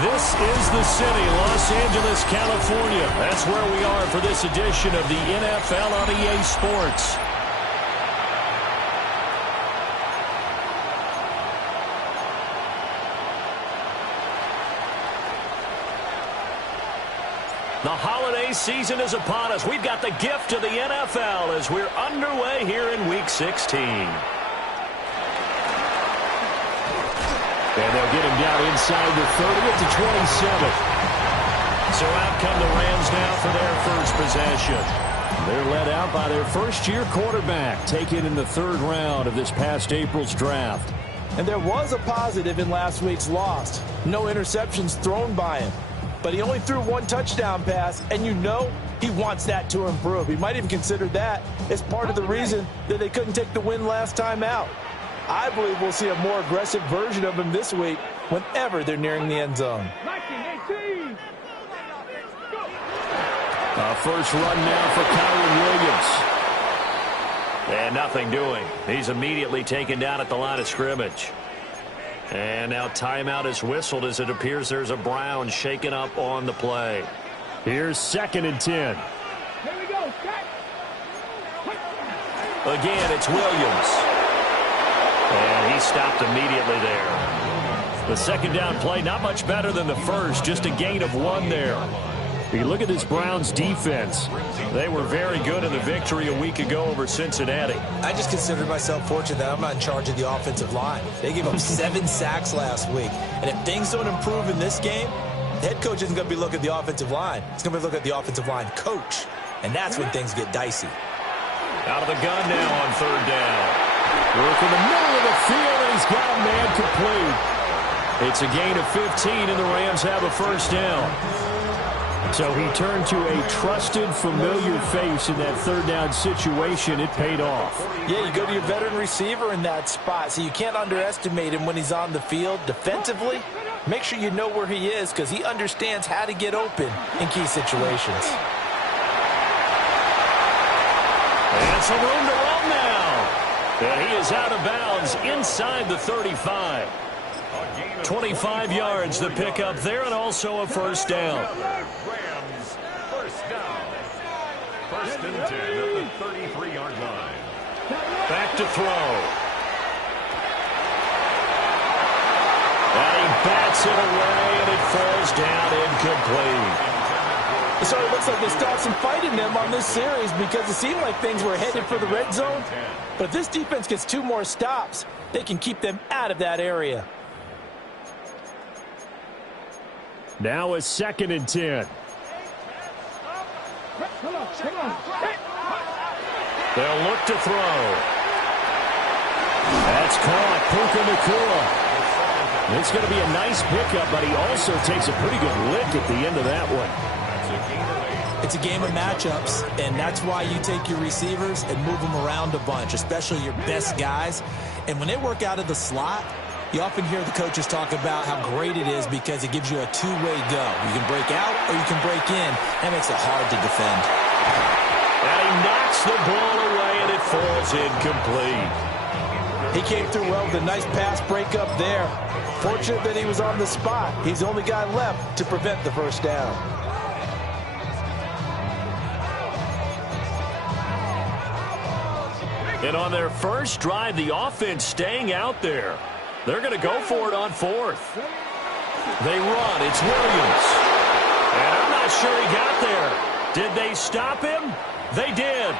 This is the city, Los Angeles, California. That's where we are for this edition of the NFL on EA Sports. The holiday season is upon us. We've got the gift of the NFL as we're underway here in Week 16. And they'll get him down inside the 30 to 27. So out come the Rams now for their first possession. They're led out by their first-year quarterback, taken in the third round of this past April's draft. And there was a positive in last week's loss. No interceptions thrown by him. But he only threw one touchdown pass, and you know he wants that to improve. He might even consider that as part of the reason that they couldn't take the win last time out. I believe we'll see a more aggressive version of him this week whenever they're nearing the end zone. First run now for Kyron Williams. And nothing doing. He's immediately taken down at the line of scrimmage. And now timeout is whistled as it appears there's a Browns shaken up on the play. Here's 2nd and 10. Here we go. Again, it's Williams. And he stopped immediately there. The second down play, not much better than the first, just a gain of 1 there. You look at this Browns defense. They were very good in the victory a week ago over Cincinnati. I just consider myself fortunate that I'm not in charge of the offensive line. They gave up 7 sacks last week. And if things don't improve in this game, the head coach isn't going to be looking at the offensive line. He's going to be looking at the offensive line coach. And that's when things get dicey. Out of the gun now on 3rd down. Work in the middle of the field, and he's got a man complete. It's a gain of 15, and the Rams have a first down. So he turned to a trusted, familiar face in that 3rd down situation. It paid off. Yeah, you go to your veteran receiver in that spot, so you can't underestimate him when he's on the field. Defensively, make sure you know where he is because he understands how to get open in key situations. And some room to run now. And he is out of bounds inside the 35. 25 yards the pickup there, and also a first down. Rams first down. 1st and 10 at the 33-yard line. Back to throw. And he bats it away, and it falls down incomplete. So it looks like they stopped some fight in them on this series because it seemed like things were headed for the red zone. But if this defense gets 2 more stops, they can keep them out of that area. Now a 2nd and 10. They'll look to throw. That's caught. Puka Nacua. It's going to be a nice pickup, but he also takes a pretty good lick at the end of that one. It's a game of matchups, and that's why you take your receivers and move them around a bunch, especially your best guys. And when they work out of the slot, you often hear the coaches talk about how great it is because it gives you a 2-way go. You can break out or you can break in. That makes it hard to defend. And he knocks the ball away, and it falls incomplete. He came through well with a nice pass breakup there. Fortunate that he was on the spot. He's the only guy left to prevent the first down. And on their first drive, the offense staying out there. They're going to go for it on 4th. They run. It's Williams. And I'm not sure he got there. Did they stop him? They did.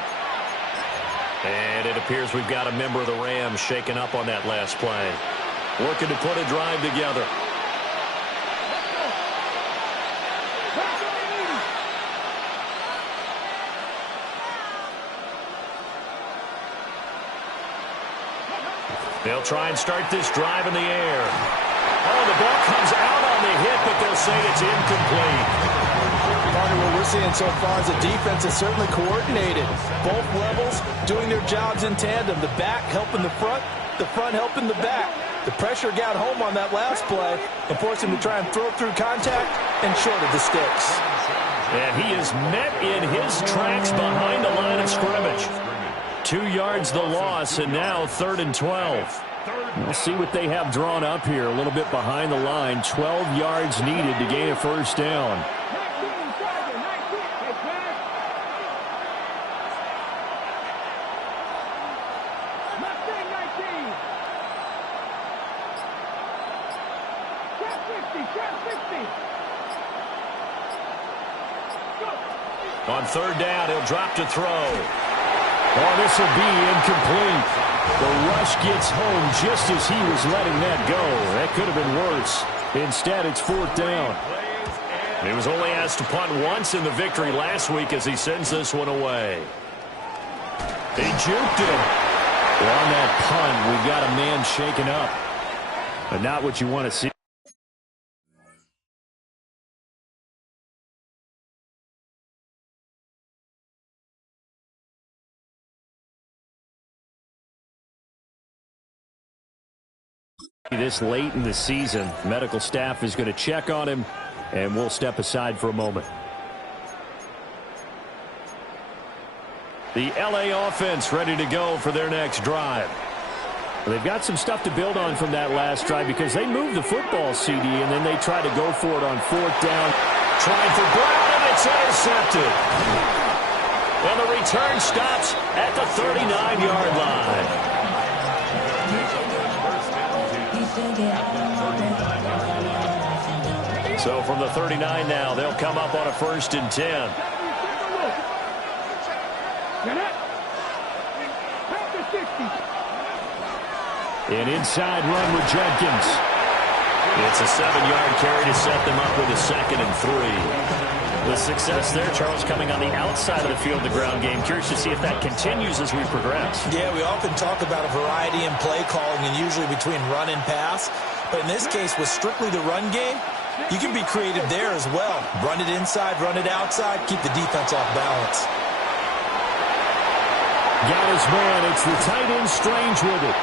And it appears we've got a member of the Rams shaken up on that last play. Looking to put a drive together. They'll try and start this drive in the air. Oh, the ball comes out on the hit, but they'll say it's incomplete. Partner, what we're seeing so far is a defense that's certainly coordinated. Both levels doing their jobs in tandem. The back helping the front helping the back. The pressure got home on that last play and forced him to try and throw through contact and short of the sticks. And he is met in his tracks behind the line of scrimmage. 2 yards the loss, and now 3rd and 12. We'll see what they have drawn up here. A little bit behind the line. 12 yards needed to gain a first down. On third down, he'll drop to throw. Oh, this will be incomplete. The rush gets home just as he was letting that go. That could have been worse. Instead, it's fourth down. He was only asked to punt once in the victory last week as he sends this one away. He juked him. Well, on that punt, we've got a man shaken up. But not what you want to see. This late in the season, medical staff is going to check on him, and we'll step aside for a moment. The LA offense ready to go for their next drive. They've got some stuff to build on from that last drive because they moved the football, CD, and then they try to go for it on fourth down. Trying for Brown, and it's intercepted. And the return stops at the 39-yard line. So from the 39 now, they'll come up on a 1st and 10. An inside run with Jenkins. It's a 7-yard carry to set them up with a 2nd and 3. The success there, Charles, coming on the outside of the field, the ground game. Curious to see if that continues as we progress. Yeah, we often talk about a variety in play calling and usually between run and pass. But in this case, with strictly the run game, you can be creative there as well. Run it inside, run it outside, keep the defense off balance. Got his man. It's the tight end Strange with it.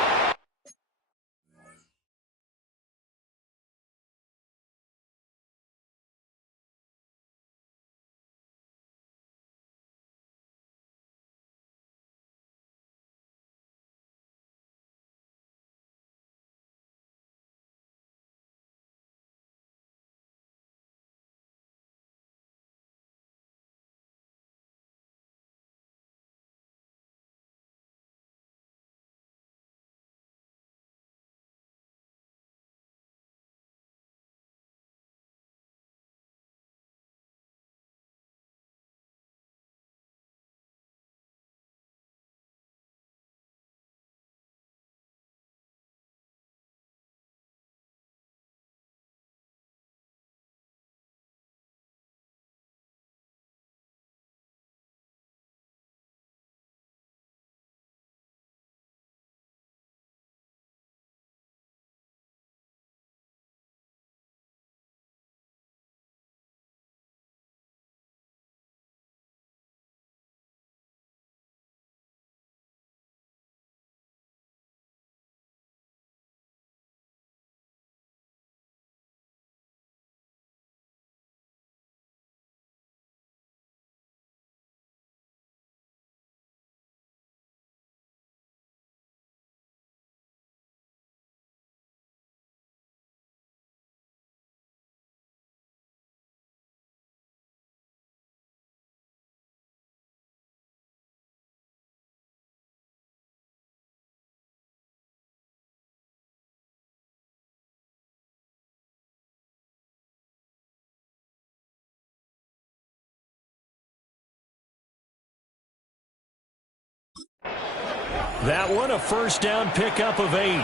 That one, a first down pickup of 8.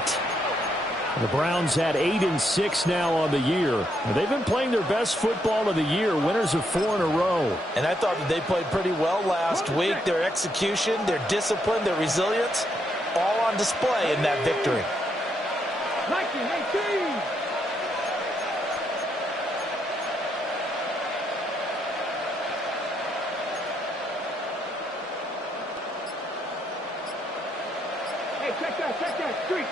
The Browns at 8-6 now on the year. They've been playing their best football of the year, winners of 4 in a row. And I thought that they played pretty well last week. Their execution, their discipline, their resilience, all on display in that victory. 19-18. Check that, street.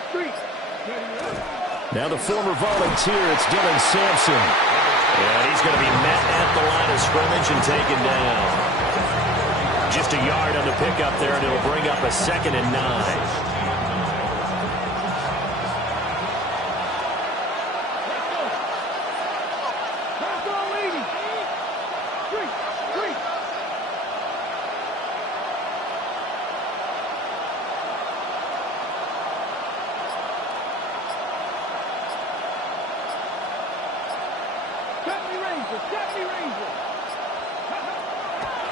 Now the former volunteer, it's Dylan Sampson. And he's going to be met at the line of scrimmage and taken down. Just a yard on the pickup there, and it'll bring up a 2nd and 9.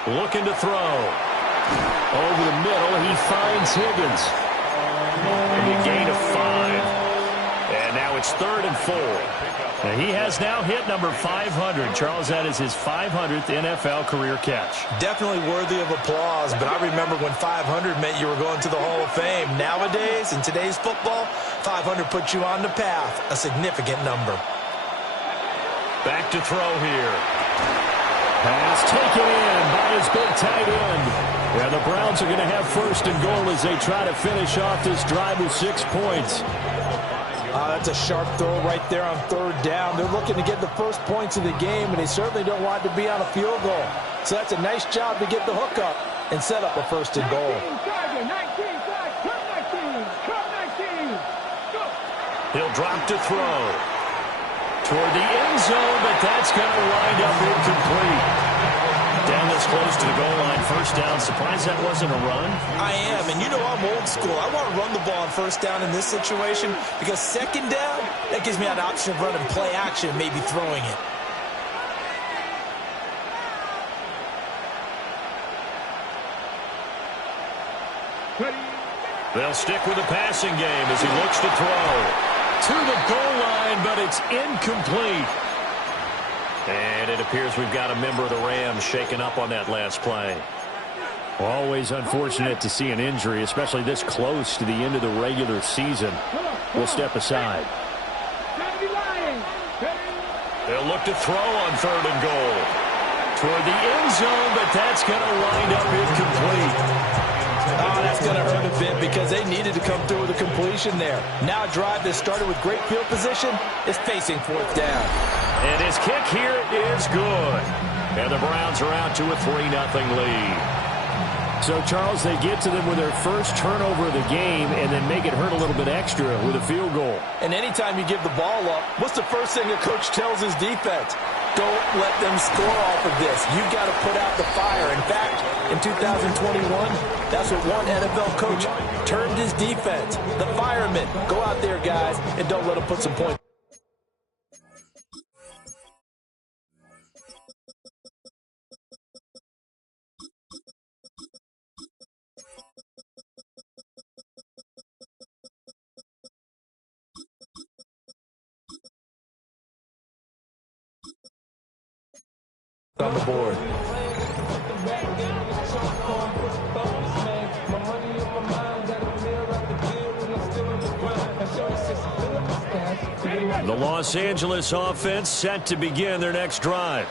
Looking to throw. Over the middle, he finds Higgins. A gain of 5. And now it's 3rd and 4. And he has now hit number 500. Charles, that is his 500th NFL career catch. Definitely worthy of applause, but I remember when 500 meant you were going to the Hall of Fame. Nowadays, in today's football, 500 puts you on the path, a significant number. Back to throw here. Pass taken in by his big tight end. Yeah, the Browns are going to have 1st and goal as they try to finish off this drive with 6 points. That's a sharp throw right there on 3rd down. They're looking to get the first points of the game, and they certainly don't want to be on a field goal. So that's a nice job to get the hook up and set up a 1st and goal. He'll drop to throw. Toward the end zone, but that's going to wind up incomplete. Down this close to the goal line, 1st down. Surprised that wasn't a run? I am, and you know I'm old school. I want to run the ball on 1st down in this situation because 2nd down, that gives me an option of running play action, maybe throwing it. They'll stick with the passing game as he looks to throw. To the goal line, but it's incomplete. And it appears we've got a member of the Rams shaken up on that last play. Always unfortunate to see an injury, especially this close to the end of the regular season. We'll step aside. They'll look to throw on 3rd and goal. Toward the end zone, but that's going to wind up incomplete. Oh, that's going to hurt a bit because they needed to come through with a completion there. Now a drive that started with great field position is facing 4th down. And his kick here is good. And the Browns are out to a 3-0 lead. So, Charles, they get to them with their first turnover of the game and then make it hurt a little bit extra with a field goal. And anytime you give the ball up, what's the first thing a coach tells his defense? Don't let them score off of this. You've got to put out the fire. In fact, in 2021, that's what one NFL coach termed his defense. The firemen. Go out there, guys, and don't let them put some points. On the board. The Los Angeles offense set to begin their next drive.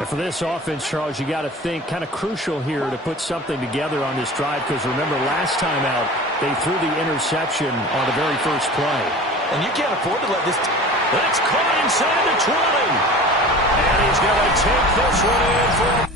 And for this offense, Charles, you got to think kind of crucial here to put something together on this drive because remember last time out they threw the interception on the very first play. And you can't afford to let this. That's caught inside the 20. And he's going to take this one in for...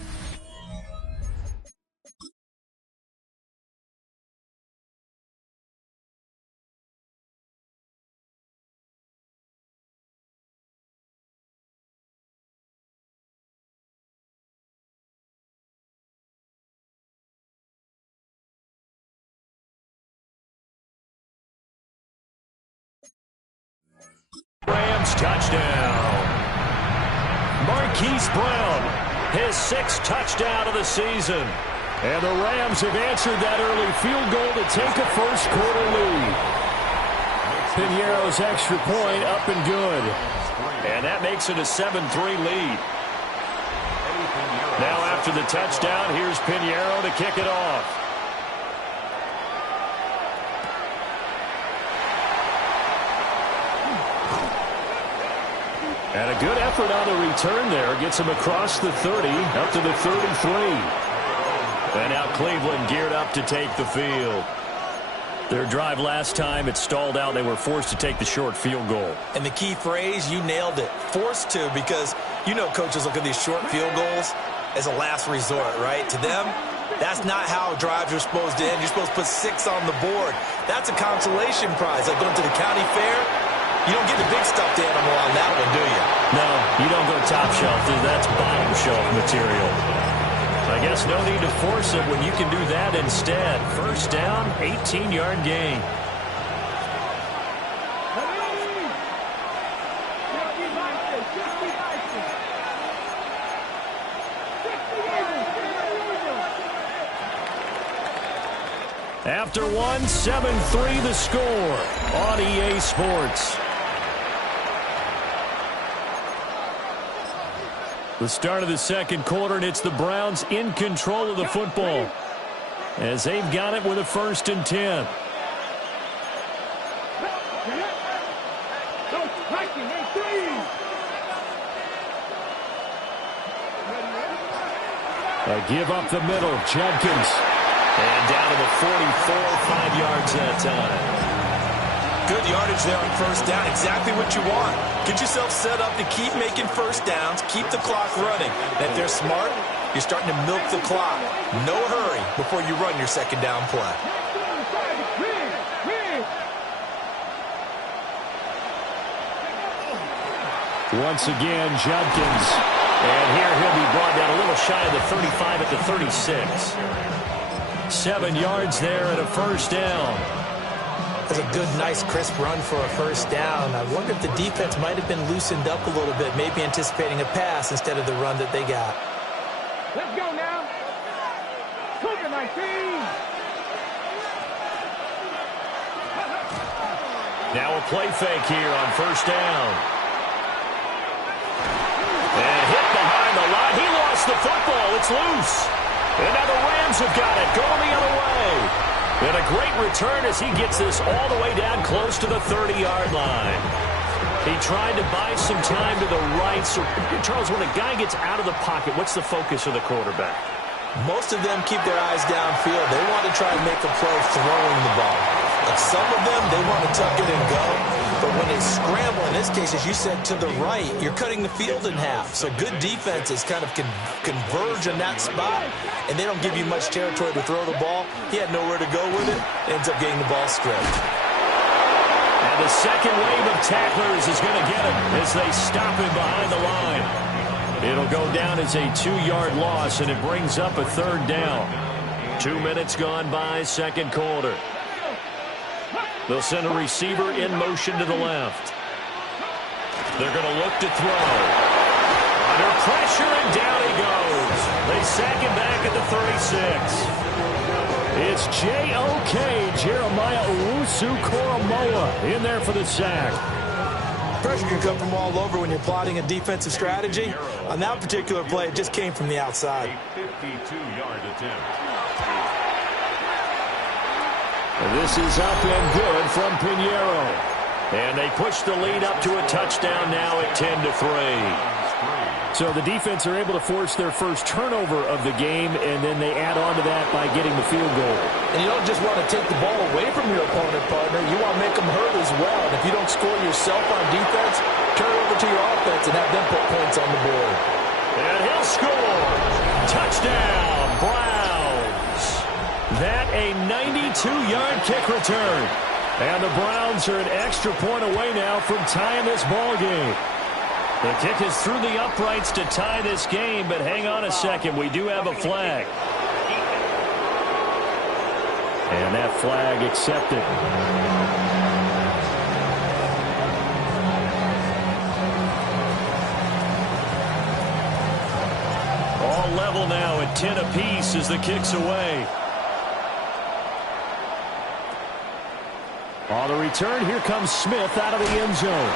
Rams touchdown. Marquise Brown, his 6th touchdown of the season. And the Rams have answered that early field goal to take a first-quarter lead. Pinheiro's extra point up and good. And that makes it a 7-3 lead. Now after the touchdown, here's Pinheiro to kick it off. And a good effort on the return there. Gets him across the 30, up to the 33. And now Cleveland geared up to take the field. Their drive last time, it stalled out. They were forced to take the short field goal. And the key phrase, you nailed it. Forced to, because you know coaches look at these short field goals as a last resort, right? To them, that's not how drives are supposed to end. You're supposed to put 6 on the board. That's a consolation prize. Like going to the county fair, you don't get the big stuffed animal on that one, do you? No, you don't go top shelf. That's bottom shelf material. I guess no need to force it when you can do that instead. First down, 18-yard gain. After one, 7-3 the score on EA Sports. The start of the second quarter, and it's the Browns in control of the football as they've got it with a 1st and 10. A give up the middle, Judkins. And down to the 44, 5 yards that time. Good yardage there on 1st down. Exactly what you want. Get yourself set up to keep making 1st downs, keep the clock running. And if they're smart, you're starting to milk the clock. No hurry before you run your 2nd down play. Once again, Judkins. And here he'll be brought down a little shy of the 35 at the 36. 7 yards there and a 1st down. That's a good, nice, crisp run for a 1st down. I wonder if the defense might have been loosened up a little bit, maybe anticipating a pass instead of the run that they got. Let's go now. Cook it, my team. Now a play fake here on 1st down. And hit behind the line. He lost the football. It's loose. And now the Rams have got it. Going the other way. And a great return as he gets this all the way down close to the 30-yard line. He tried to buy some time to the right. So, Charles, when a guy gets out of the pocket, what's the focus of the quarterback? Most of them keep their eyes downfield. They want to try and make a play throwing the ball. Like some of them, they want to tuck it and go. But when they scramble, in this case, as you said, to the right, you're cutting the field in half. So good defenses kind of converge in that spot, and they don't give you much territory to throw the ball. He had nowhere to go with it. Ends up getting the ball stripped. And the second wave of tacklers is going to get him as they stop him behind the line. It'll go down as a 2-yard loss, and it brings up a 3rd down. 2 minutes gone by, second quarter. They'll send a receiver in motion to the left. They're going to look to throw. Under pressure, and down he goes. They sack him back at the 36. It's J.O.K. Jeremiah Owusu-Koramoah in there for the sack. Pressure can come from all over when you're plotting a defensive strategy. On that particular play, it just came from the outside. A 52-yard attempt. This is up and good from Pinheiro. And they push the lead up to a touchdown now at 10-3. So the defense are able to force their first turnover of the game, and then they add on to that by getting the field goal. And you don't just want to take the ball away from your opponent, partner. You want to make them hurt as well. And if you don't score yourself on defense, turn it over to your offense and have them put points on the board. And he'll score. Touchdown, Browns. That a 92-yard kick return. And the Browns are an extra point away now from tying this ball game. The kick is through the uprights to tie this game, but hang on a second. We do have a flag. And that flag accepted. All level now at 10 apiece as the kick's away. On the return, here comes Smith out of the end zone.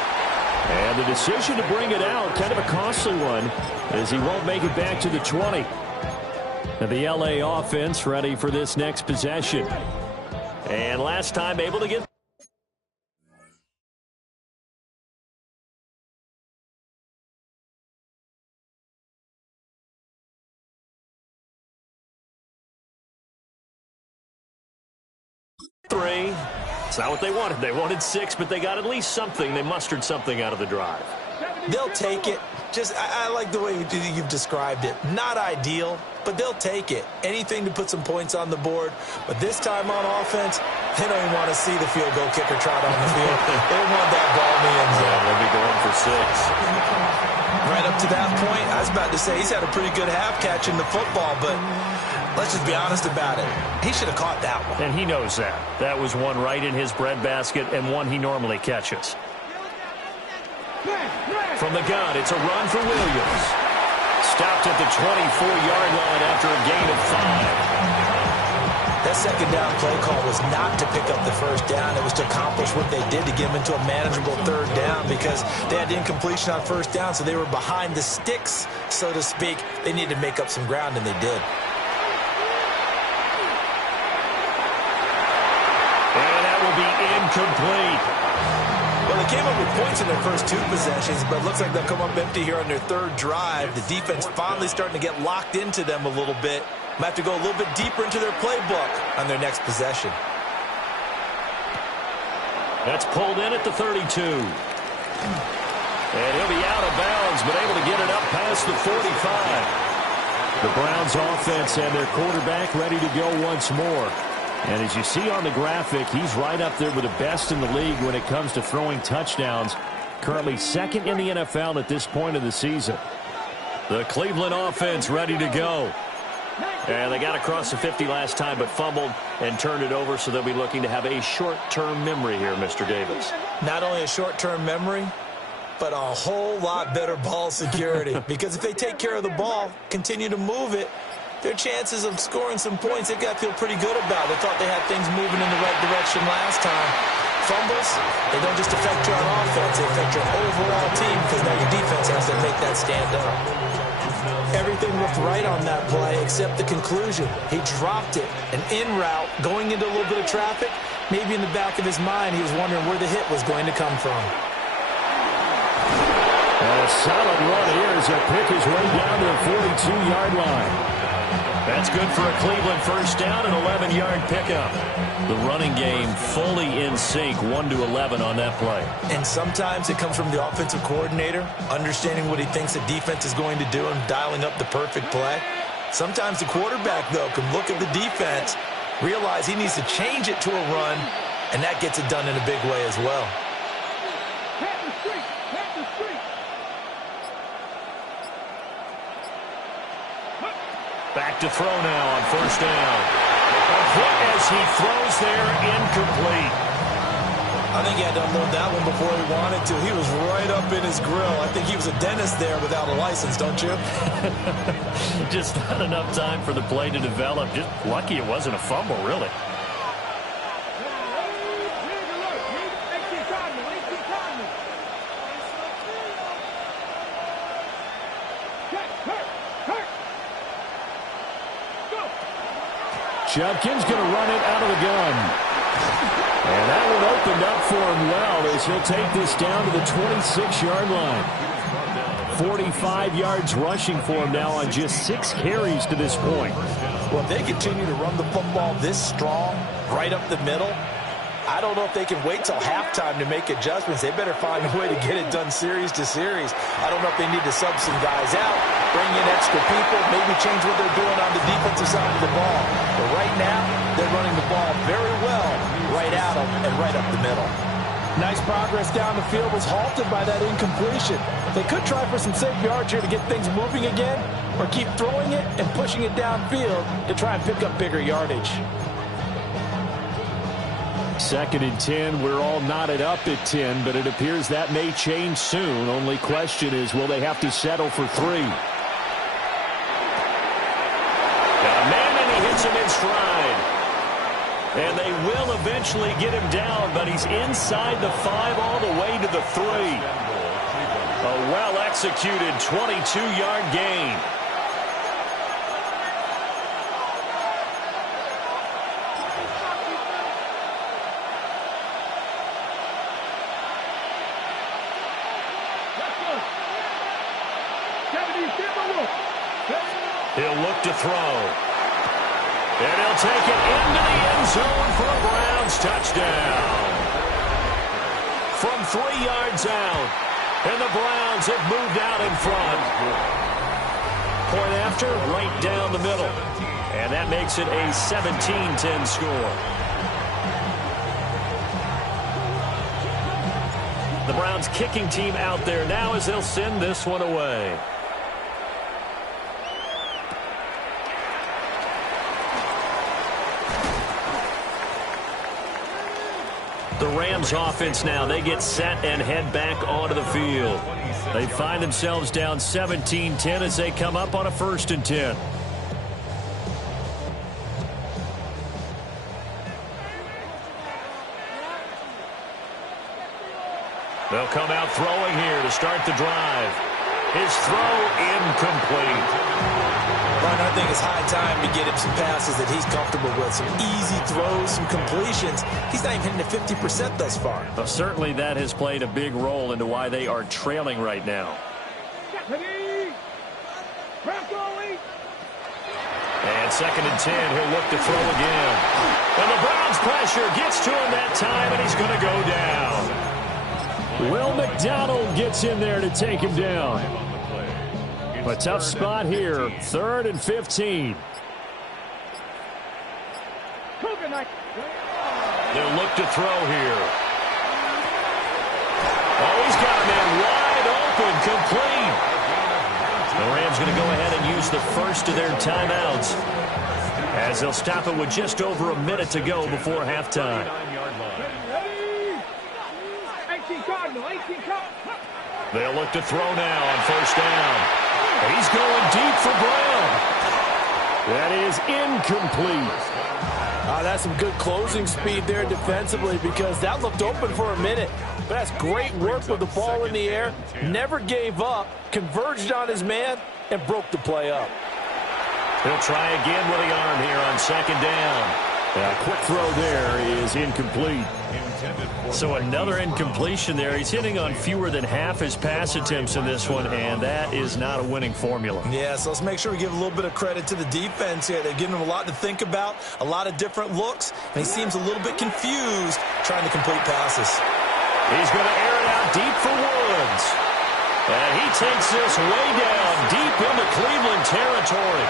And the decision to bring it out, kind of a costly one, as he won't make it back to the 20. Now the LA offense ready for this next possession. And last time able to get... three. It's not what they wanted. They wanted 6, but they got at least something. They mustered something out of the drive. They'll take it. I like the way you've described it. Not ideal, but they'll take it. Anything to put some points on the board. But this time on offense, they don't even want to see the field goal kicker trot on the field. They want that ball in the end zone. Yeah, they'll be going for 6. Right up to that point, I was about to say he's had a pretty good half catching the football, but let's just be honest about it. He should have caught that one. And he knows that. That was one right in his breadbasket and one he normally catches. From the gun, it's a run for Williams. Stopped at the 24-yard line after a gain of 5. That second down play call was not to pick up the first down. It was to accomplish what they did, to get them into a manageable third down, because they had incompletion on first down, so they were behind the sticks, so to speak. They needed to make up some ground, and they did. And that will be incomplete. Well, they came up with points in their first 2 possessions, but it looks like they'll come up empty here on their third drive. The defense finally starting to get locked into them a little bit. Might have to go a little bit deeper into their playbook on their next possession. That's pulled in at the 32. And he'll be out of bounds, but able to get it up past the 45. The Browns offense and their quarterback ready to go once more. And as you see on the graphic, he's right up there with the best in the league when it comes to throwing touchdowns. Currently second in the NFL at this point of the season. The Cleveland offense ready to go. And they got across the 50 last time, but fumbled and turned it over, so they'll be looking to have a short-term memory here, Mr. Davis. Not only a short-term memory, but a whole lot better ball security. Because if they take care of the ball, continue to move it, their chances of scoring some points, they've got to feel pretty good about. They thought they had things moving in the right direction last time. Fumbles, they don't just affect your offense, they affect your overall team, because now your defense has to make that stand up. Everything looked right on that play except the conclusion. He dropped it, an in route, going into a little bit of traffic. Maybe in the back of his mind, he was wondering where the hit was going to come from. And a solid run here as he'll pick his way down to the 42-yard line. That's good for a Cleveland first down, an 11-yard pickup. The running game fully in sync, 1-11 on that play. And sometimes it comes from the offensive coordinator, understanding what he thinks the defense is going to do and dialing up the perfect play. Sometimes the quarterback, though, can look at the defense, realize he needs to change it to a run, and that gets it done in a big way as well. Back to throw now on first down. Hit as he throws there, incomplete. I think he had to unload that one before he wanted to. He was right up in his grill. I think he was a dentist there without a license, don't you? Just not enough time for the play to develop. Just lucky it wasn't a fumble, really. Judkins going to run it out of the gun. And that one opened up for him well as he'll take this down to the 26-yard line. 45 yards rushing for him now on just 6 carries to this point. Well, if they continue to run the football this strong, right up the middle, I don't know if they can wait till halftime to make adjustments. They better find a way to get it done series to series. I don't know if they need to sub some guys out, bring in extra people, maybe change what they're doing on the defensive side of the ball. But right now, they're running the ball very well right at them and right up the middle. Nice progress down the field was halted by that incompletion. They could try for some safe yards here to get things moving again, or keep throwing it and pushing it downfield to try and pick up bigger yardage. 2nd and 10. We're all knotted up at 10, but it appears that may change soon. Only question is, will they have to settle for 3? Got a man, and he hits him in stride. And they will eventually get him down, but he's inside the 5 all the way to the 3. A well-executed 22-yard gain. He'll look to throw. And he'll take it into the end zone for a Browns touchdown. From 3 yards out. And the Browns have moved out in front. Point after, right down the middle. And that makes it a 17-10 score. The Browns kicking team out there now as they'll send this one away. The Rams offense now, they get set and head back onto the field. They find themselves down 17-10 as they come up on a 1st and 10. They'll come out throwing here to start the drive. His throw incomplete. Brian, I think it's high time to get him some passes that he's comfortable with. Some easy throws, some completions. He's not even hitting at 50% thus far. Well, certainly that has played a big role into why they are trailing right now. And 2nd and 10, he'll look to throw again. And the Browns pressure gets to him that time, and he's going to go down. Will McDonald gets in there to take him down. A tough spot here, 3rd and 15. They'll look to throw here. Oh, he's got a man wide open, complete. The Rams going to go ahead and use the first of their timeouts, as they'll stop it with just over a minute to go before halftime. They'll look to throw now on 1st down. He's going deep for Brown. That is incomplete. That's some good closing speed there defensively, because that looked open for a minute. But that's great work with the ball in the air. Never gave up, converged on his man, and broke the play up. He'll try again with the arm here on 2nd down. A quick throw there is incomplete. So another incompletion there. He's hitting on fewer than half his pass attempts in this one, and that is not a winning formula. Yeah, so let's make sure we give a little bit of credit to the defense here. They've given him a lot to think about, a lot of different looks, and he seems a little bit confused trying to complete passes. He's going to air it out deep for Woods. And he takes this way down deep into Cleveland territory.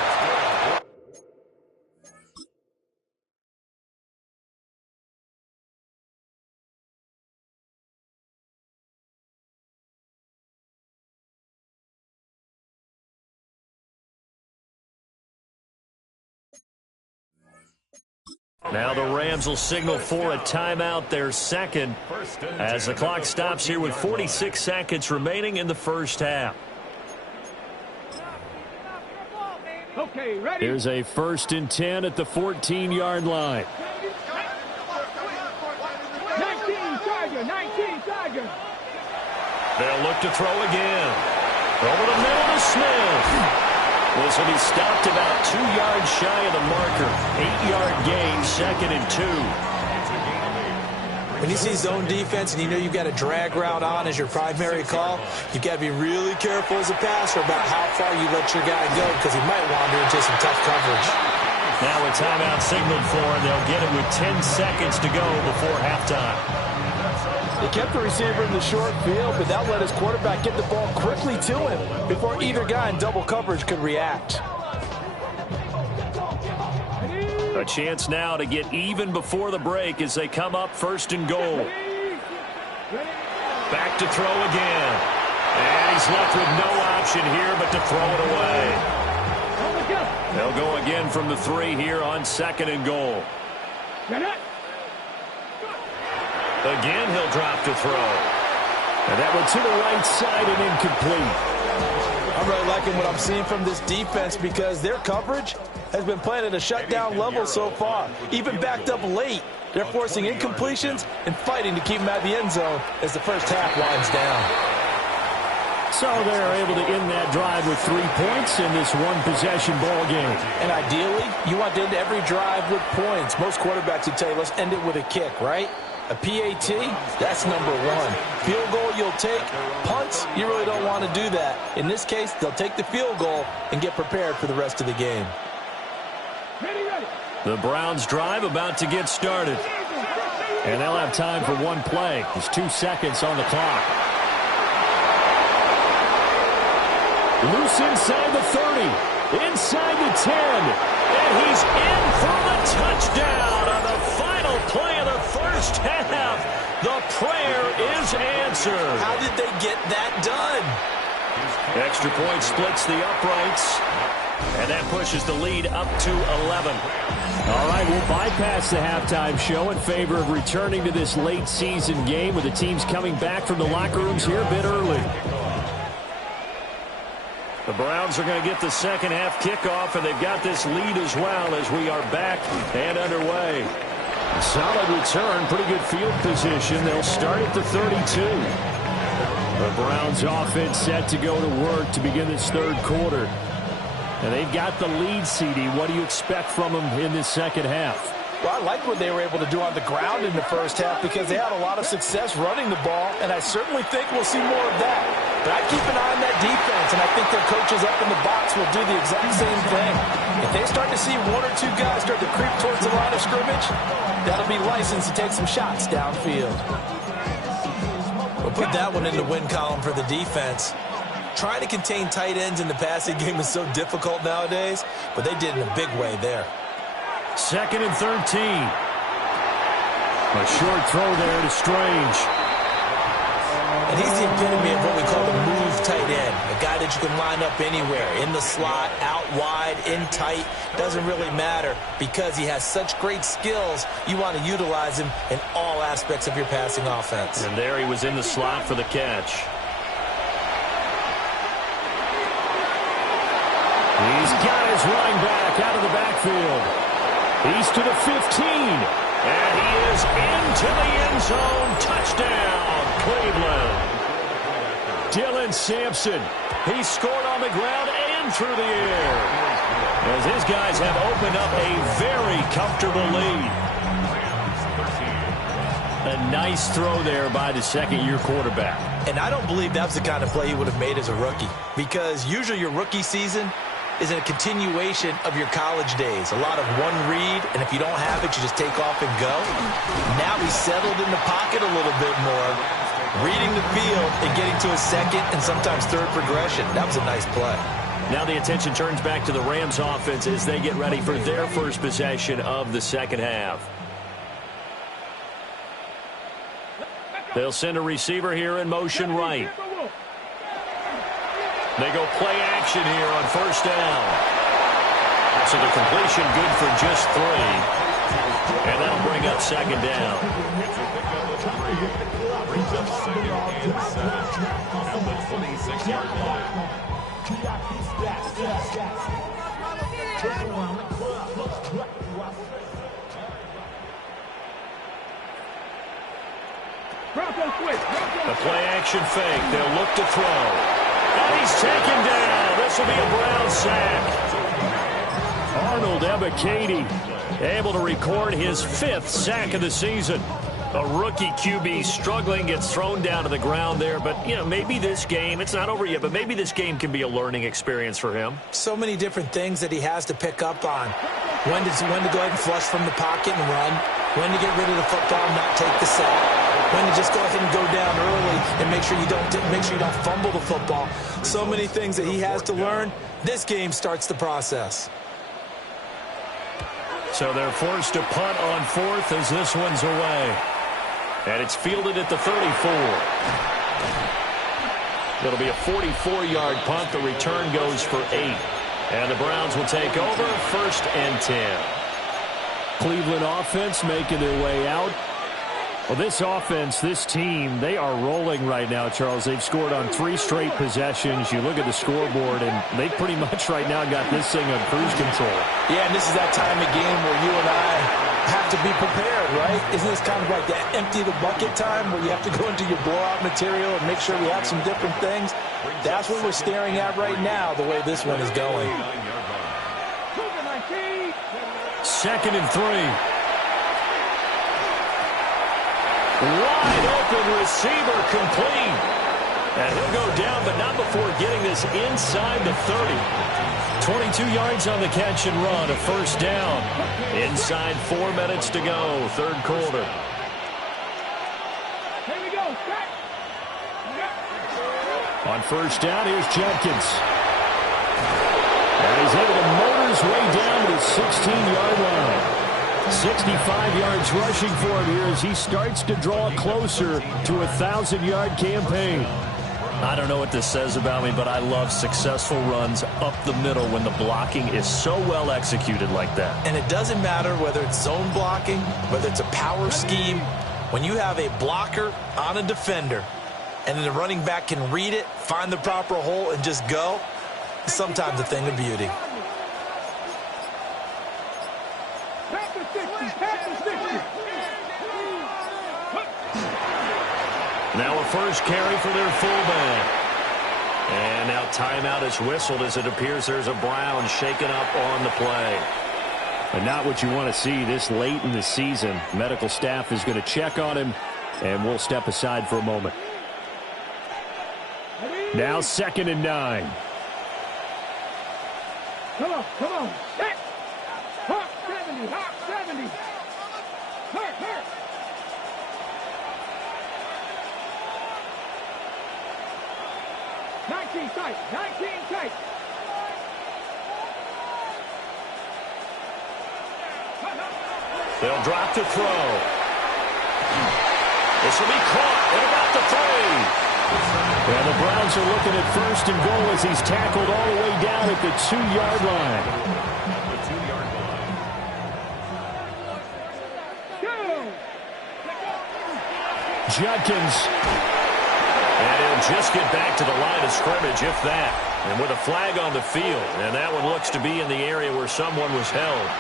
Now the Rams will signal for a timeout, their second, as the clock stops here with 46 seconds remaining in the first half. Okay, ready? Here's a 1st and 10 at the 14-yard line. 19 Charger. They'll look to throw again. Over the middle to Smith. This will be stopped about 2 yards shy of the marker. 8-yard gain, 2nd and 2. When you see zone defense and you know you've got a drag route on as your primary call, you've got to be really careful as a passer about how far you let your guy go, because he might wander into some tough coverage. Now a timeout signaled for, and they'll get it with 10 seconds to go before halftime. They kept the receiver in the short field, but that let his quarterback get the ball quickly to him before either guy in double coverage could react. A chance now to get even before the break as they come up 1st and goal. Back to throw again. And he's left with no option here but to throw it away. They'll go again from the 3 here on 2nd and goal. Again, he'll drop to throw. And that one to the right side and incomplete. I'm really liking what I'm seeing from this defense, because their coverage has been playing at a shutdown level so far. Even backed up late, they're forcing incompletions and fighting to keep them out of the end zone as the first half winds down. So they're able to end that drive with 3 points in this one-possession ball game. And ideally, you want to end every drive with points. Most quarterbacks would tell you, let's end it with a kick, right? A PAT, that's number 1. Field goal you'll take. Punts, you really don't want to do that. In this case, they'll take the field goal and get prepared for the rest of the game. The Browns drive about to get started. And they'll have time for one play. There's 2 seconds on the clock. Loose inside the 30. Inside the 10. And he's in for the touchdown on the final play of the first half. The prayer is answered. How did they get that done? Extra point splits the uprights. And that pushes the lead up to 11. All right, we'll bypass the halftime show in favor of returning to this late season game with the teams coming back from the locker rooms here a bit early. The Browns are going to get the second half kickoff, and they've got this lead as well as we are back and underway. A solid return, pretty good field position. They'll start at the 32. The Browns offense set to go to work to begin this third quarter. And they've got the lead, CD. What do you expect from them in this second half? Well, I like what they were able to do on the ground in the first half because they had a lot of success running the ball, and I certainly think we'll see more of that. But I keep an eye on that defense, and I think their coaches up in the box will do the exact same thing. If they start to see one or two guys start to creep towards the line of scrimmage, that'll be license to take some shots downfield. We'll put that one in the win column for the defense. Trying to contain tight ends in the passing game is so difficult nowadays, but they did in a big way there. 2nd and 13. A short throw there to Strange. And he's the epitome of what we call the move tight end. A guy that you can line up anywhere, in the slot, out wide, in tight. Doesn't really matter because he has such great skills. You want to utilize him in all aspects of your passing offense. And there he was in the slot for the catch. He's got his running back out of the backfield. He's to the 15, and he is into the end zone. Touchdown, Cleveland. Dylan Sampson, he scored on the ground and through the air, as his guys have opened up a very comfortable lead. A nice throw there by the second-year quarterback. And I don't believe that's the kind of play he would have made as a rookie, because usually your rookie season is a continuation of your college days. A lot of one read, and if you don't have it, you just take off and go. Now he's settled in the pocket a little bit more, reading the field and getting to a second and sometimes third progression. That was a nice play. Now the attention turns back to the Rams offense as they get ready for their first possession of the second half. They'll send a receiver here in motion right. They go play action here on first down. So the completion good for just 3. And that'll bring up second down. Brings up second inside at the 26-yard line. The play action fake. They'll look to throw. And he's taken down. This will be a Brown sack. Arnold Ebiketie able to record his 5th sack of the season. A rookie QB struggling, gets thrown down to the ground there. But, you know, maybe this game, it's not over yet, but maybe this game can be a learning experience for him. So many different things that he has to pick up on. When to go ahead and flush from the pocket and run. When to get rid of the football and not take the sack. When to just go ahead and go down early and make sure you don't fumble the football. So many things that he has to learn. This game starts the process. So they're forced to punt on 4th as this one's away. And it's fielded at the 34. It'll be a 44-yard punt. The return goes for 8. And the Browns will take over 1st and 10. Cleveland offense making their way out. Well, this offense, this team, they are rolling right now, Charles. They've scored on 3 straight possessions. You look at the scoreboard, and they pretty much right now got this thing on cruise control. Yeah, and this is that time of game where you and I have to be prepared, right? Isn't this kind of like that empty the bucket time where you have to go into your blowout material and make sure we have some different things? That's what we're staring at right now, the way this one is going. 2nd and 3. Wide open receiver complete. And he'll go down, but not before getting this inside the 30. 22 yards on the catch and run, a first down. Inside 4 minutes to go, third quarter. Here we go. On first down, here's Jenkins. And he's able to motor his way down to the 16-yard line. 65 yards rushing for him here as he starts to draw closer to a 1,000-yard campaign. I don't know what this says about me, but I love successful runs up the middle when the blocking is so well executed like that. And it doesn't matter whether it's zone blocking, whether it's a power scheme. When you have a blocker on a defender and then the running back can read it, find the proper hole, and just go, it's sometimes a thing of beauty. Now a first carry for their fullback. And now timeout is whistled as it appears there's a Brown shaken up on the play. And not what you want to see this late in the season. Medical staff is going to check on him, and we'll step aside for a moment. Now 2nd and 9. Come on, come on. Hit. Hawk 70, Hawk 70. Hurt, hurt. Nineteen tight, 19 tight. They'll drop to throw. This will be caught at about the 3. And the Browns are looking at 1st and goal as he's tackled all the way down at the 2-yard line. Judkins. And he'll just get back to the line of scrimmage, if that. And with a flag on the field. And that one looks to be in the area where someone was held.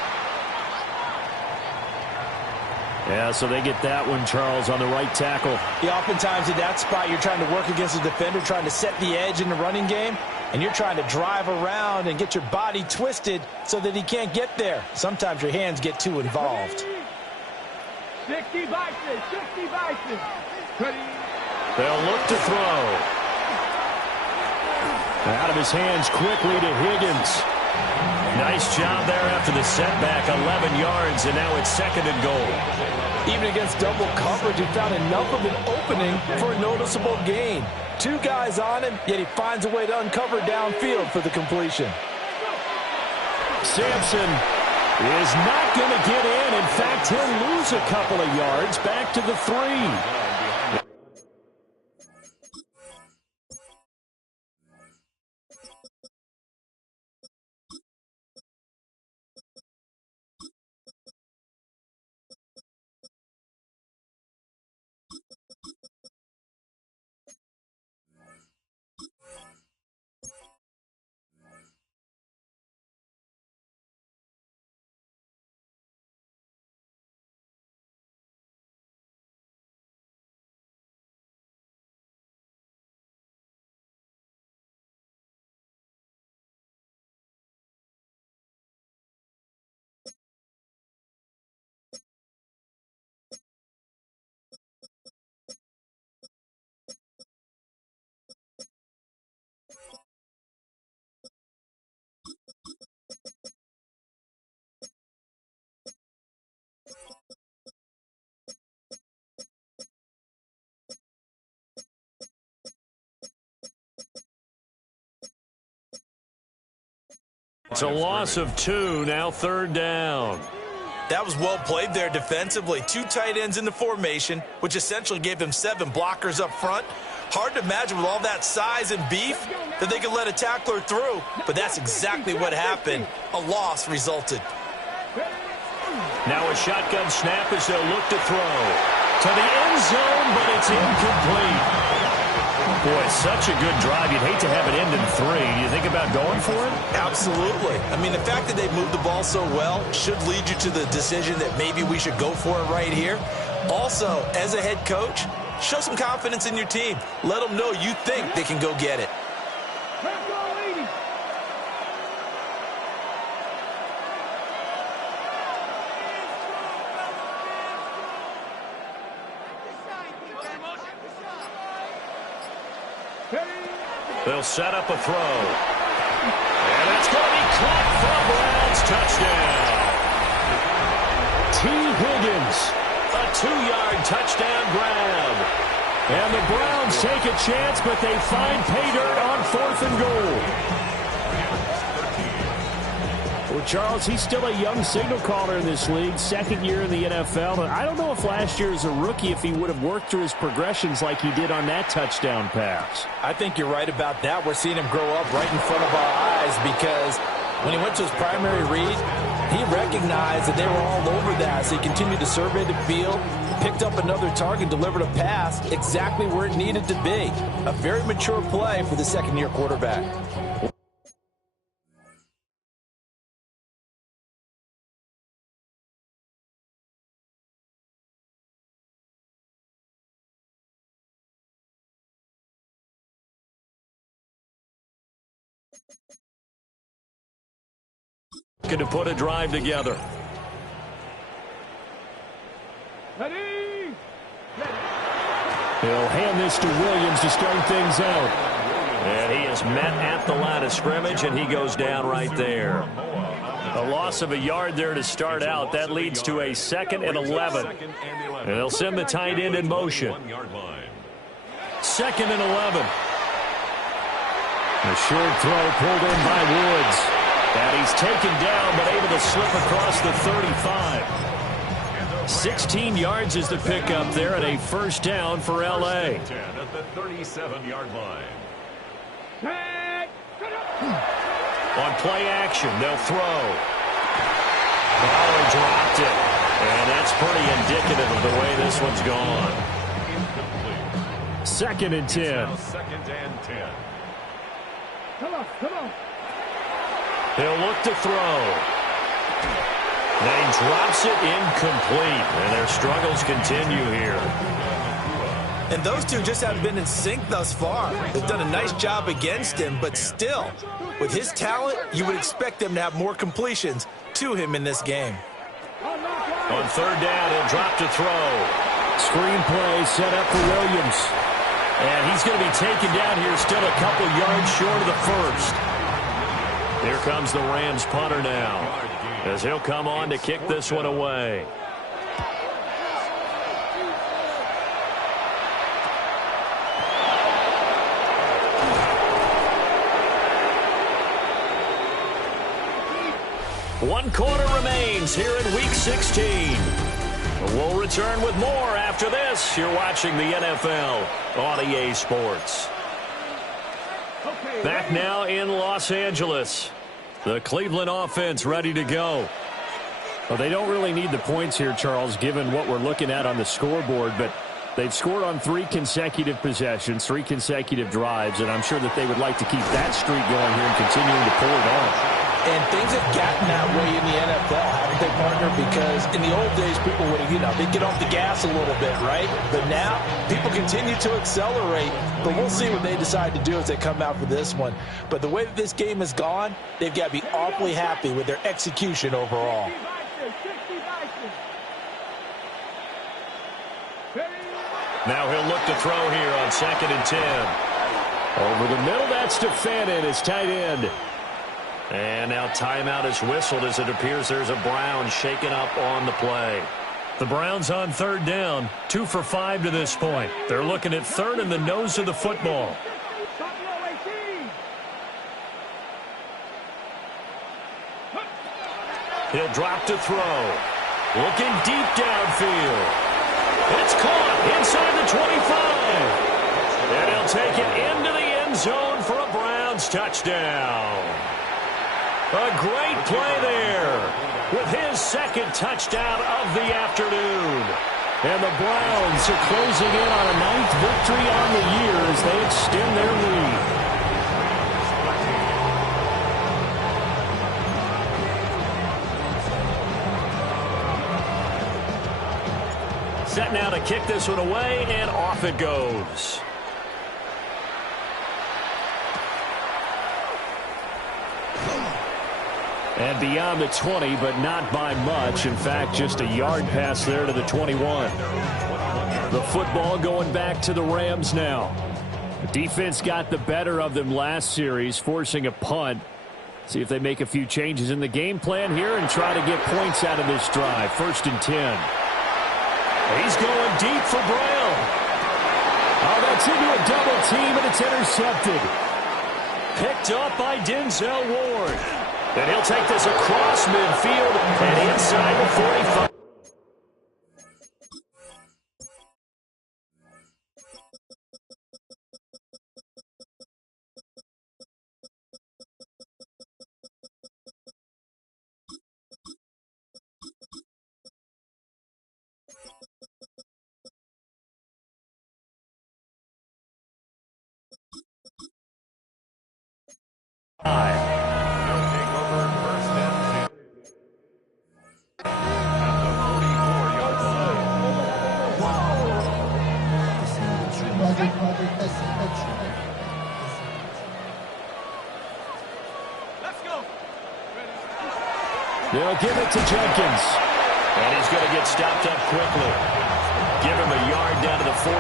Yeah, so they get that one, Charles, on the right tackle. Yeah, oftentimes in that spot, you're trying to work against a defender, trying to set the edge in the running game, and you're trying to drive around and get your body twisted so that he can't get there. Sometimes your hands get too involved. 60 vices, 60 vices. They'll look to throw. Out of his hands quickly to Higgins. Nice job there after the setback, 11 yards, and now it's 2nd and goal. Even against double coverage, he found enough of an opening for a noticeable gain. 2 guys on him, yet he finds a way to uncover downfield for the completion. Sampson is not going to get in. In fact, he'll lose a couple of yards back to the 3. It's a loss of 2, now 3rd down. That was well played there defensively. 2 tight ends in the formation, which essentially gave them 7 blockers up front. Hard to imagine with all that size and beef that they could let a tackler through, but that's exactly what happened. A loss resulted. Now a shotgun snap as they'll look to throw. To the end zone, but it's incomplete. Boy, such a good drive. You'd hate to have it end in 3. Do you think about going for it? Absolutely. I mean, the fact that they moved the ball so well should lead you to the decision that maybe we should go for it right here. Also, as a head coach, show some confidence in your team. Let them know you think they can go get it. They'll set up a throw. And that's going to be caught for a Browns touchdown. T. Higgins. A 2-yard touchdown grab. And the Browns take a chance, but they find pay dirt on 4th and goal. Well, Charles, he's still a young signal caller in this league, 2nd year in the NFL. And I don't know if last year as a rookie, if he would have worked through his progressions like he did on that touchdown pass. I think you're right about that. We're seeing him grow up right in front of our eyes because when he went to his primary read, he recognized that they were all over that. So he continued to survey the field, picked up another target, delivered a pass exactly where it needed to be. A very mature play for the 2nd-year quarterback. Going to put a drive together. Ready? He'll hand this to Williams to start things out. And he is met at the line of scrimmage, and he goes down right there. A loss of a yard there to start out. That leads to a 2nd and 11. And they'll send the tight end in motion. 2nd and 11. A short throw pulled in by Woods. And he's taken down, but able to slip across the 35. 16 yards is the pickup there, and a first down for L.A. At the 37-yard line. On play action, they'll throw. Oh, he dropped it. And that's pretty indicative of the way this one's gone. 2nd and 10. Now 2nd and 10. Come on. He'll look to throw. Then he drops it incomplete. And their struggles continue here. And those two just haven't been in sync thus far. They've done a nice job against him, but still, with his talent, you would expect them to have more completions to him in this game. On 3rd down, he'll drop to throw. Screen play set up for Williams. And he's going to be taken down here still a couple yards short of the first. Here comes the Rams punter now, as he'll come on to kick this one away. One quarter remains here in Week 16. We'll return with more after this. You're watching the NFL on EA Sports. Back now in Los Angeles. The Cleveland offense ready to go. Well, they don't really need the points here, Charles, given what we're looking at on the scoreboard, but they've scored on 3 consecutive possessions, 3 consecutive drives, and I'm sure that they would like to keep that streak going here and continuing to pull it on. And things have gotten that way in the NFL, haven't they, partner? Because in the old days, people would, they'd get off the gas a little bit, right? But now, people continue to accelerate. But we'll see what they decide to do as they come out for this one. But the way that this game has gone, they've got to be awfully happy with their execution overall. Now he'll look to throw here on 2nd and 10. Over the middle, that's Stefanin, his tight end. And now timeout is whistled as it appears there's a Brown shaken up on the play. The Browns on 3rd down, 2 for 5 to this point. They're looking at 3rd and the nose of the football. He'll drop to throw. Looking deep downfield. It's caught inside the 25. And he'll take it into the end zone for a Browns touchdown. A great play there with his 2nd touchdown of the afternoon. And the Browns are closing in on a 9th victory on the year as they extend their lead. Set now to kick this one away, and off it goes. And beyond the 20, but not by much. In fact, just a yard pass there to the 21. The football going back to the Rams now. The defense got the better of them last series, forcing a punt. See if they make a few changes in the game plan here and try to get points out of this drive. 1st and 10. He's going deep for Brown. Oh, that's into a double team, and it's intercepted. Picked up by Denzel Ward. And he'll take this across midfield and inside the 45. They'll give it to Jenkins. And he's going to get stopped up quickly. Give him a yard down to the 43.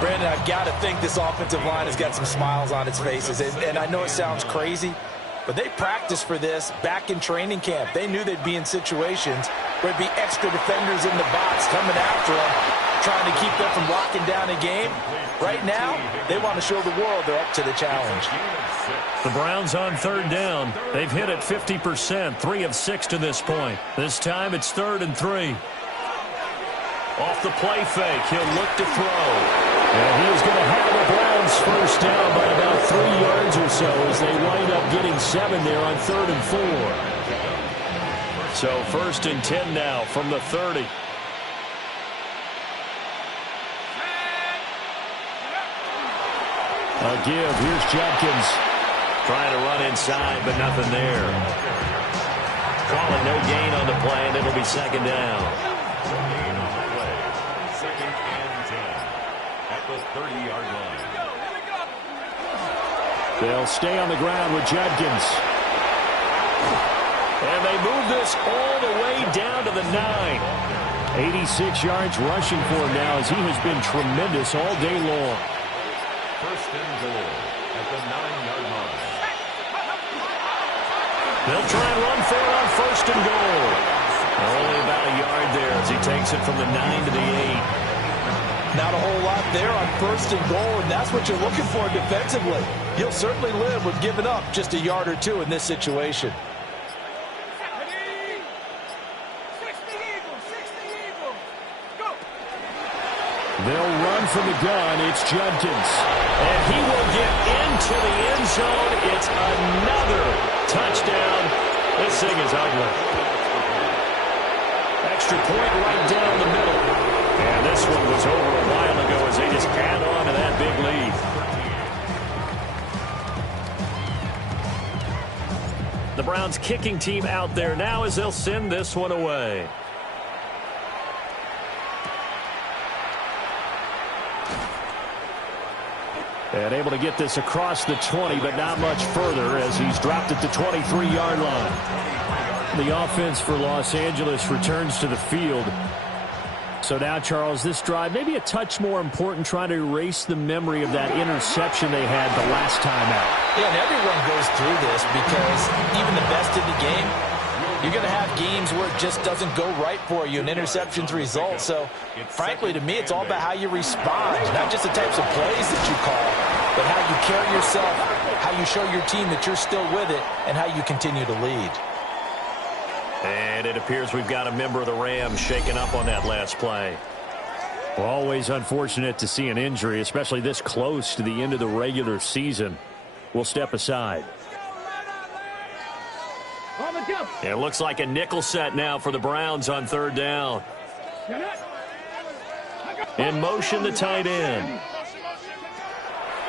Brandon, I've got to think this offensive line has got some smiles on its faces. And I know it sounds crazy, but they practiced for this back in training camp. They knew they'd be in situations where there'd be extra defenders in the box coming after them, trying to keep them from locking down a game. Right now, they want to show the world they're up to the challenge. The Browns on third down. They've hit it 50%, 3 of 6 to this point. This time it's 3rd and 3. Off the play fake, he'll look to throw. And he's going to have the Browns first down by about 3 yards or so as they wind up getting 7 there on 3rd and 4. So 1st and 10 now from the 30. A give. Here's Jenkins. Trying to run inside, but nothing there. Calling no gain on the play, and it'll be 2nd down. Gain on the play. 2nd and 10 at the 30-yard line. They'll stay on the ground with Jenkins. And they move this all the way down to the 9. 86 yards rushing for him now as he has been tremendous all day long. 1st and goal at the 9-yard line. They'll try and run for it on 1st and goal. Only about a yard there as he takes it from the 9 to the 8. Not a whole lot there on 1st and goal, and that's what you're looking for defensively. You'll certainly live with giving up just a yard or two in this situation. They'll run from the gun. It's Jenkins. And he will get into the end zone. It's another touchdown. This thing is ugly. Extra point right down the middle. And this one was over a while ago as they just add on to that big lead. The Browns kicking team out there now as they'll send this one away. And able to get this across the 20, but not much further as he's dropped at the 23-yard line. The offense for Los Angeles returns to the field. So now, Charles, this drive maybe a touch more important, trying to erase the memory of that interception they had the last time out. Yeah, and everyone goes through this because even the best in the game, you're going to have games where it just doesn't go right for you, and interceptions result. So, frankly, to me, it's all about how you respond, not just the types of plays that you call, but how you carry yourself, how you show your team that you're still with it, and how you continue to lead. And it appears we've got a member of the Rams shaken up on that last play. Well, always unfortunate to see an injury, especially this close to the end of the regular season. We'll step aside. It looks like a nickel set now for the Browns on 3rd down. In motion, the tight end.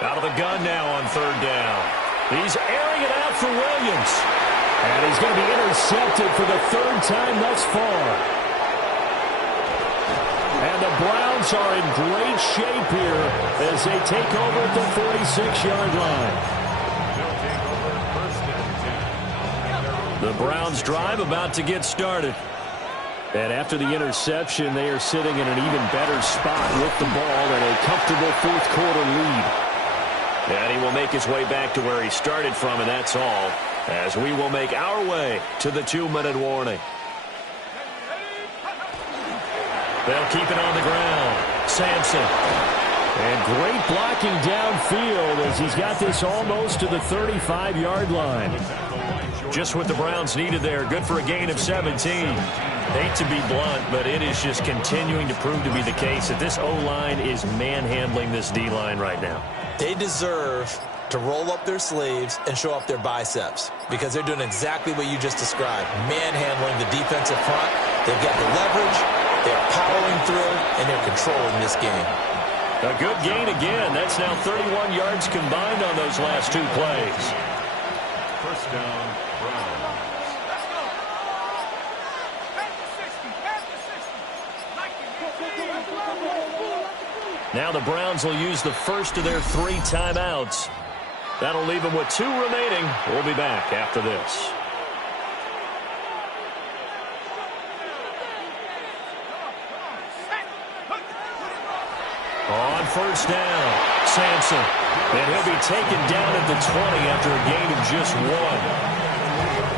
Out of the gun now on 3rd down. He's airing it out for Williams. And he's going to be intercepted for the 3rd time thus far. And the Browns are in great shape here as they take over at the 46-yard line. The Browns drive about to get started. And after the interception, they are sitting in an even better spot with the ball and a comfortable 4th quarter lead. And he will make his way back to where he started from, and that's all, as we will make our way to the 2-minute warning. They'll keep it on the ground. Sampson. And great blocking downfield as he's got this almost to the 35-yard line. Just what the Browns needed there. Good for a gain of 17. Hate to be blunt, but it is just continuing to prove to be the case that this O-line is manhandling this D-line right now. They deserve to roll up their sleeves and show up their biceps because they're doing exactly what you just described, manhandling the defensive front. They've got the leverage, they're powering through, and they're controlling this game. A good gain again. That's now 31 yards combined on those last 2 plays. 1st down, Browns. Now the Browns will use the first of their 3 timeouts. That'll leave them with 2 remaining. We'll be back after this. first down. Sampson. And he'll be taken down at the 20 after a gain of just 1.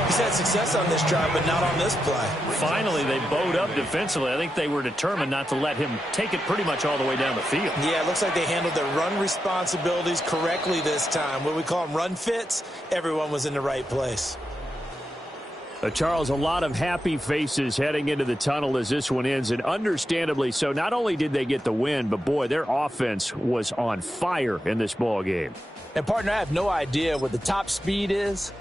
He's had success on this drive, but not on this play. Finally, they bowed up defensively. I think they were determined not to let him take it pretty much all the way down the field. Yeah, it looks like they handled their run responsibilities correctly this time. What we call them run fits, everyone was in the right place. Charles, a lot of happy faces heading into the tunnel as this one ends, and understandably so. Not only did they get the win, but, boy, their offense was on fire in this ball game. And, partner, I have no idea what the top speed is,